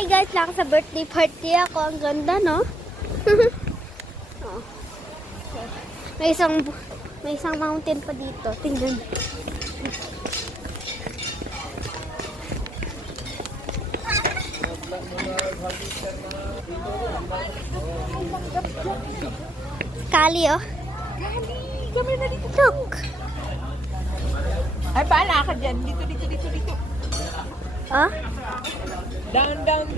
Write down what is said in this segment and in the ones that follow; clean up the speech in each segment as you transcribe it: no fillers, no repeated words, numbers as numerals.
Hi guys, lang sa birthday party ako. Ang ganda, no? Oh. May isang mountain pa dito. Tingnan. Kali, oh. Kami na dito. Look. Ay, paala ka dyan. Dito. Oh? Down.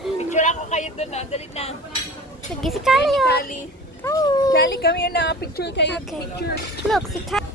Picture ako kayo doon na. Dali na. Sige, si Kali, oh. Kali. Oh. Kali kami yun na. Picture kayo. Okay. Picture. Look, si Kali.